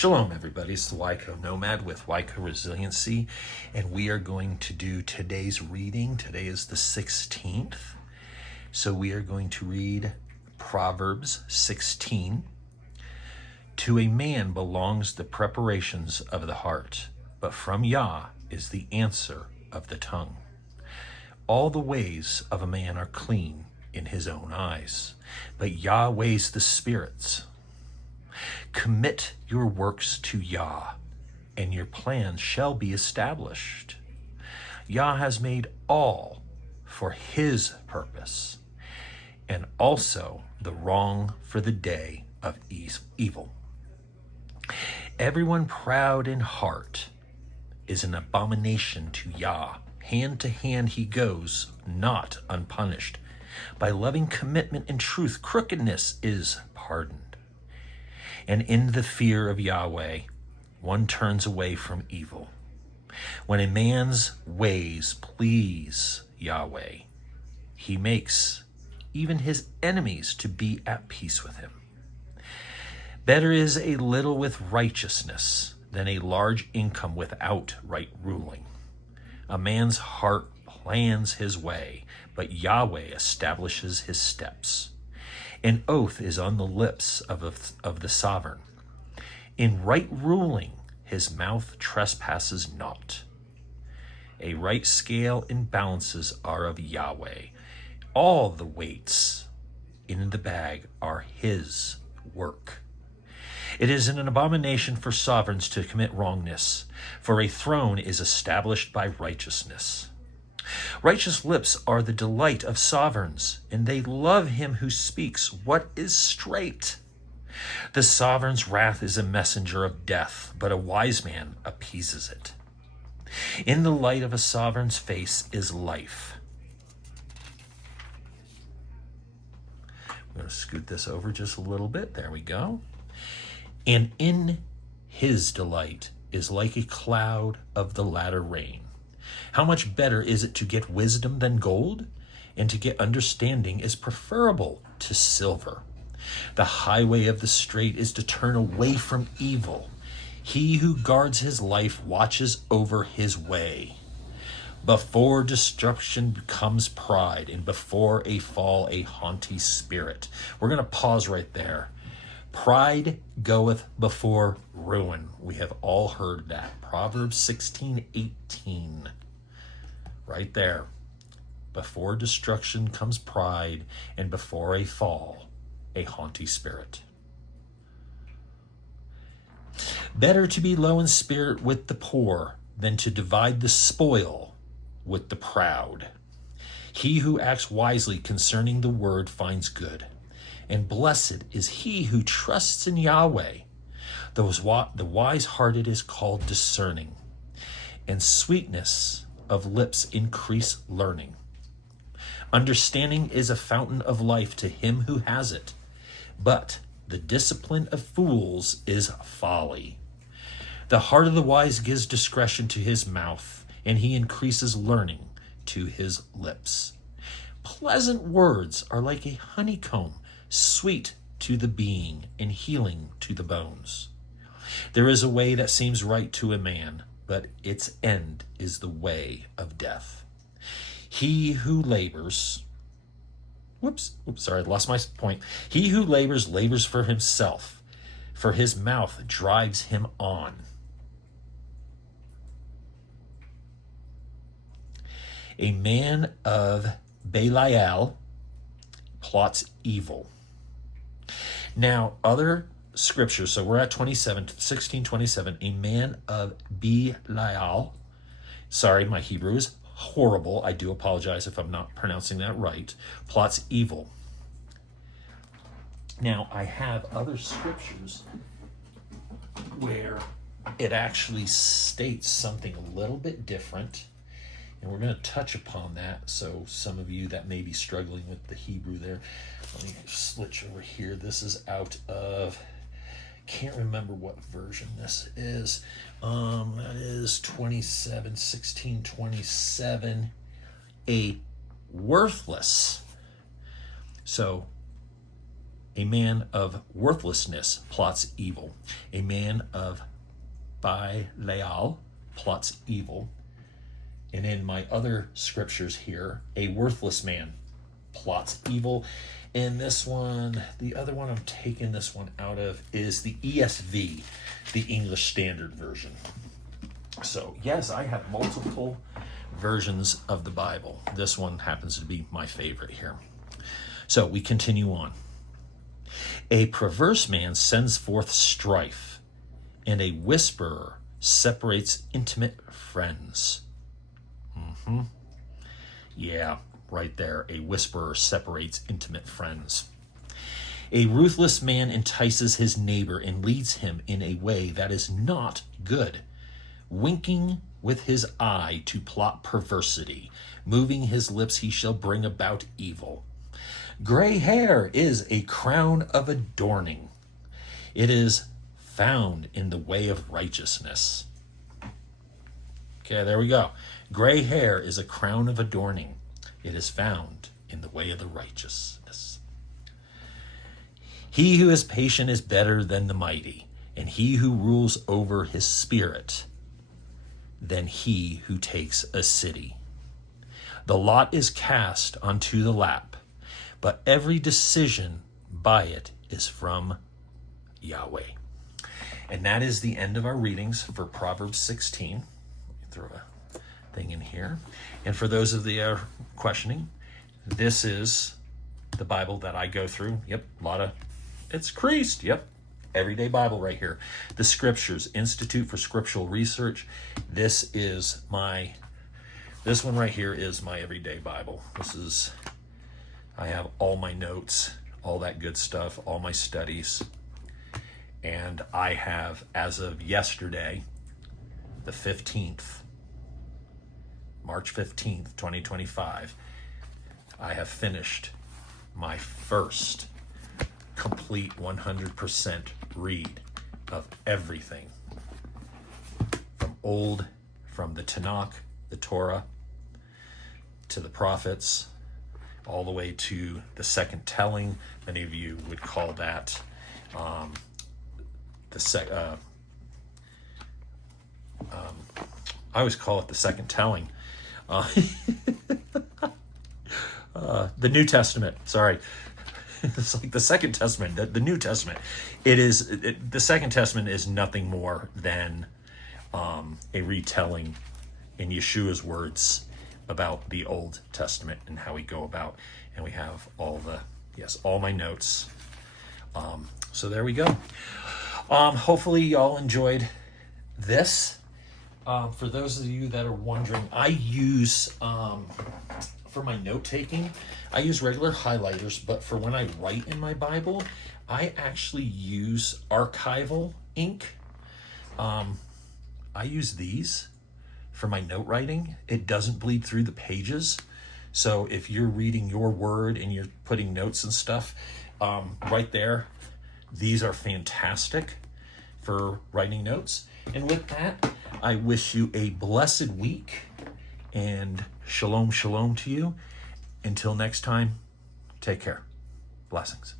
Shalom, everybody. It's the Wyco Nomad with Wyco Resiliency, and we are going to do today's reading. Today is the 16th, so we are going to read Proverbs 16. To a man belongs the preparations of the heart, but from Yah is the answer of the tongue. All the ways of a man are clean in his own eyes, but Yah weighs the spirits. Commit your works to Yah, and your plans shall be established. Yah has made all for his purpose, and also the wrong for the day of evil. Everyone proud in heart is an abomination to Yah. Hand to hand he goes, not unpunished. By loving commitment and truth, crookedness is pardoned. And in the fear of Yahweh, one turns away from evil. When a man's ways please Yahweh, he makes even his enemies to be at peace with him. Better is a little with righteousness than a large income without right ruling. A man's heart plans his way, but Yahweh establishes his steps. An oath is on the lips of the sovereign. In right ruling, his mouth trespasses not. A right scale and balances are of Yahweh. All the weights in the bag are his work. It is an abomination for sovereigns to commit wrongness, for a throne is established by righteousness. Righteous lips are the delight of sovereigns, and they love him who speaks what is straight. The sovereign's wrath is a messenger of death, but a wise man appeases it. In the light of a sovereign's face is life. I'm going to scoot this over just a little bit. There we go. And in his delight is like a cloud of the latter rain. How much better is it to get wisdom than gold? And to get understanding is preferable to silver. The highway of the straight is to turn away from evil. He who guards his life watches over his way. Before destruction comes pride, and before a fall a haughty spirit. We're going to pause right there. Pride goeth before ruin. We have all heard that. Proverbs 16:18. Right there. Before destruction comes pride, and before a fall, a haughty spirit. Better to be low in spirit with the poor than to divide the spoil with the proud. He who acts wisely concerning the word finds good, and blessed is he who trusts in Yahweh. The wise-hearted is called discerning, and sweetness of lips increase learning. Understanding is a fountain of life to him who has it, but the discipline of fools is folly. The heart of the wise gives discretion to his mouth, and he increases learning to his lips. Pleasant words are like a honeycomb, sweet to the being and healing to the bones. There is a way that seems right to a man, but its end is the way of death. He who labors, I lost my point. He who labors for himself, for his mouth drives him on. A man of Belial plots evil. Now, other scriptures, so we're at 16:27. A man of Belial, sorry, my Hebrew is horrible. I do apologize if I'm not pronouncing that right. Plots evil. Now, I have other scriptures where it actually states something a little bit different, and we're going to touch upon that. So some of you that may be struggling with the Hebrew there, let me switch over here. This is out of, can't remember what version this is. That is 16:27, a worthless. So A man of worthlessness plots evil. A man of Belial plots evil. And in my other scriptures here, a worthless man plots evil. In this one, the other one I'm taking this one out of is the ESV, the English Standard Version. So yes, I have multiple versions of the Bible. This one happens to be my favorite here. So we continue on. A perverse man sends forth strife, and a whisperer separates intimate friends. Yeah, right there. A whisperer separates intimate friends. A ruthless man entices his neighbor and leads him in a way that is not good. Winking with his eye to plot perversity. Moving his lips he shall bring about evil. Gray hair is a crown of adorning. It is found in the way of righteousness. Okay, there we go. Gray hair is a crown of adorning. It is found in the way of the righteousness. He who is patient is better than the mighty, and he who rules over his spirit than he who takes a city. The lot is cast onto the lap, but every decision by it is from Yahweh. And that is the end of our readings for Proverbs 16. Let me throw a thing in here. And for those of the questioning, this is the Bible that I go through. Yep, it's creased. Yep, everyday Bible right here. The Scriptures, Institute for Scriptural Research. This one right here is my everyday Bible. I have all my notes, all that good stuff, all my studies. And I have, as of yesterday, the 15th, March 15th, 2025, I have finished my first complete 100% read of everything. From the Tanakh, the Torah, to the prophets, all the way to the second telling. Many of you would call that I always call it the second telling. The New Testament, sorry. It's like the Second Testament, the New Testament. The Second Testament is nothing more than a retelling in Yeshua's words about the Old Testament and how we go about. And we have all my notes. So there we go. Hopefully y'all enjoyed this. For those of you that are wondering, I use, for my note-taking, I use regular highlighters, but for when I write in my Bible, I actually use archival ink. I use these for my note writing. It doesn't bleed through the pages. So if you're reading your word and you're putting notes and stuff, right there, these are fantastic for writing notes. And with that, I wish you a blessed week and shalom, shalom to you. Until next time, take care. Blessings.